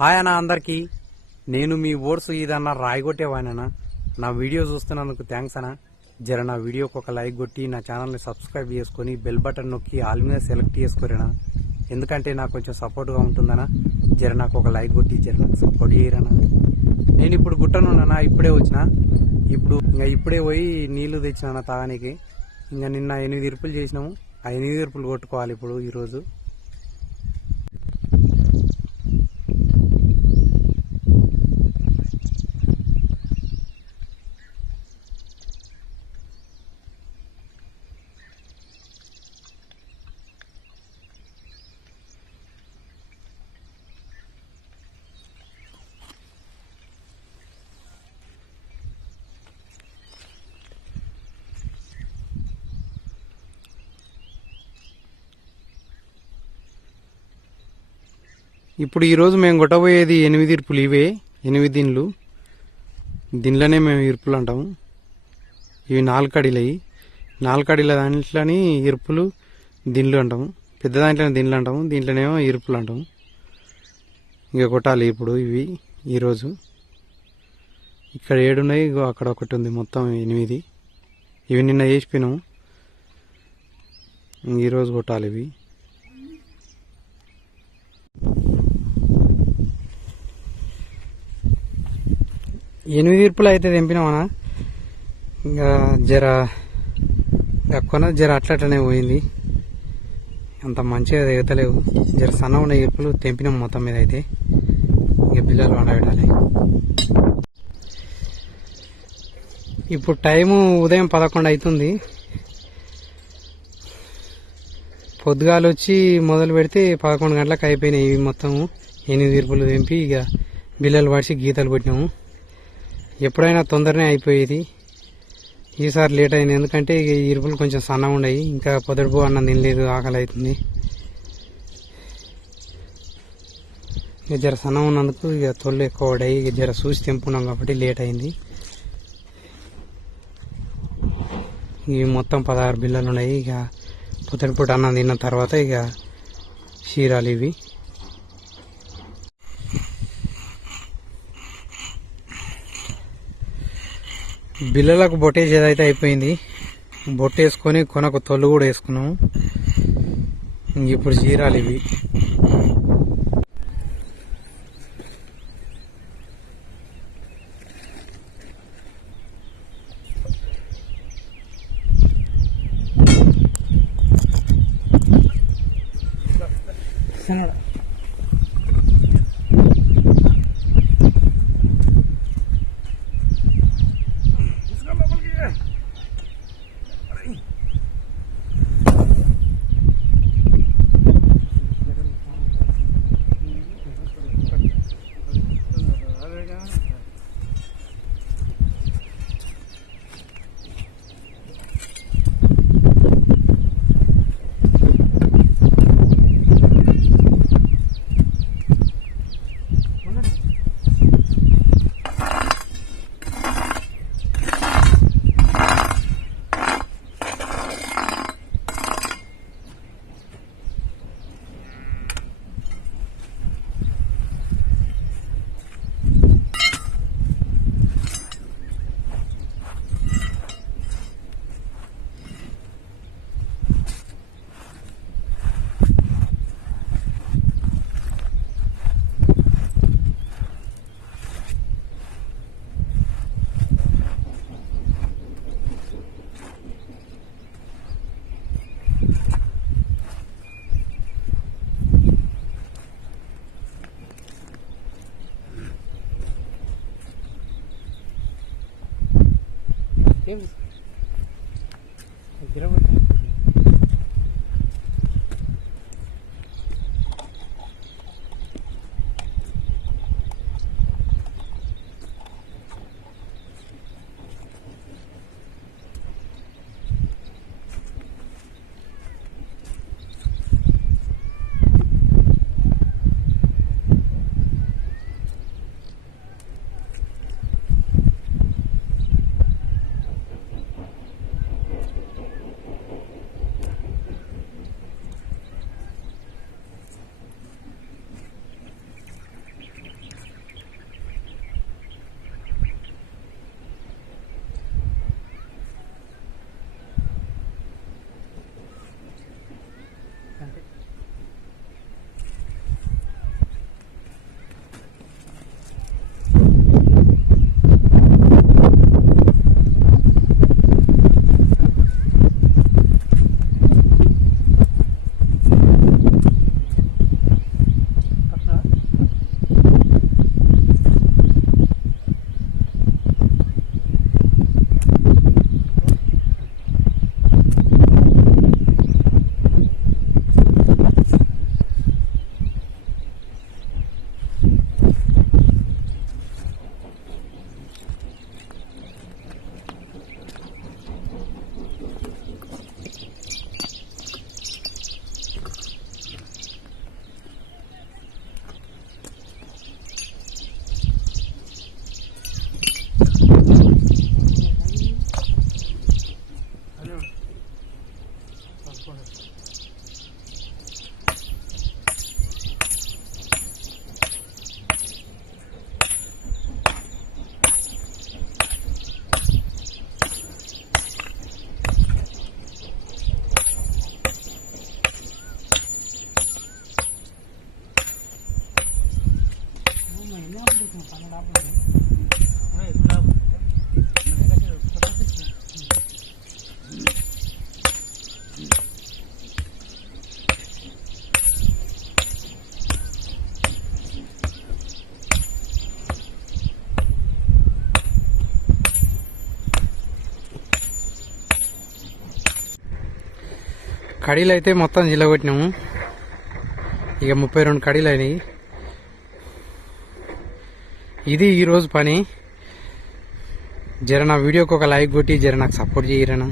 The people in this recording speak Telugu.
హాయ్ అన్న అందరికి. నేను మీ ఓట్స్ ఇదన్నా రాయగొట్టేవాడినా. నా వీడియో చూస్తున్నందుకు థ్యాంక్స్ అన్న. జర నా వీడియోకి ఒక లైక్ కొట్టి నా ఛానల్ని సబ్స్క్రైబ్ చేసుకుని బెల్ బటన్ నొక్కి ఆల్ మీద సెలెక్ట్ చేసుకోరేనా, ఎందుకంటే నాకు కొంచెం సపోర్ట్గా ఉంటుందనా. జర నాకు ఒక లైక్ కొట్టి జర నాకు సపోర్ట్ చేయరనా. నేను ఇప్పుడు గుట్టనున్నా, ఇప్పుడే వచ్చిన. ఇప్పుడే పోయి నీళ్లు తెచ్చినా తాగానికి. ఇంకా నిన్న 8 ఇరుపులు చేసినాము. ఆ 8 ఇరుపులు కొట్టుకోవాలి ఇప్పుడు ఈరోజు. ఇప్పుడు ఈరోజు మేము కొట్టబోయేది 8 ఇరుపులు. ఇవే 8 దిండ్లు. దీనిలోనే మేము ఇరుపులు అంటాము. ఇవి 4 కడీలవి. 4 కడీల దాంట్లోని ఇరుపులు దిండ్లు అంటాము. పెద్ద దాంట్లోనే దిండ్లు అంటాము, దీంట్లోనేమో ఇరుపులు అంటాము. ఇక కొట్టాలి ఇప్పుడు ఇవి ఈరోజు. ఇక్కడ 7 ఉన్నాయి, అక్కడ ఒకటి ఉంది, మొత్తం 8. ఇవి నిన్న వేసిపోయినాము. ఈరోజు కొట్టాలి ఇవి. ఎనిమిది ఇరుపులు అయితే తెంపినామన్నా. ఇంకా జర జర అట్లనే పోయింది, అంత మంచిగా దిగుతలేవు. జర సన్న ఉన్న ఇరుపులు తెంపినాం మొత్తం మీద అయితే. ఇక బిల్లలు వండబెట్టాలి. ఇప్పుడు టైము ఉదయం 11 అవుతుంది. పొద్దుగాలు వచ్చి మొదలు పెడితే 11 గంటలకు అయిపోయినాయి. ఇవి మొత్తం 8 ఇరుపులు తెంపి ఇక బిల్లలు పడిచి గీతలు కొట్టినాము. ఎప్పుడైనా తొందరనే అయిపోయేది, ఈసారి లేట్ అయింది. ఎందుకంటే ఇక ఇరుపులు కొంచెం సన్నగా ఉన్నాయి. ఇంకా పొదడుపు అన్నం తినలేదు, ఆకలి అవుతుంది. ఇక జర సన్నం ఉన్నందుకు ఇక తొళ్ళు ఎక్కువ పడ్డాయి. ఇక జర చూసి తెంపుకున్నాం కాబట్టి లేట్ అయింది. ఇవి మొత్తం 16 బిల్లలు ఉన్నాయి. ఇక పొద్దుటిపూట అన్నం తిన్న తర్వాత ఇక చీరాలు ఇవి. బిల్లలకు బొట్టేసేది అయితే అయిపోయింది. బొట్టేసుకొని కొనకు తొల్లు కూడా వేసుకున్నాము. ఇప్పుడు చీరాలు ఇవి. కడీలు అయితే మొత్తం జిల్లగొట్టినాము. ఇక 32 కడీలు అయినాయి. ఇది ఈరోజు పని. జర నా వీడియోకి ఒక లైక్ కొట్టి జర నాకు సపోర్ట్ చేయరనా.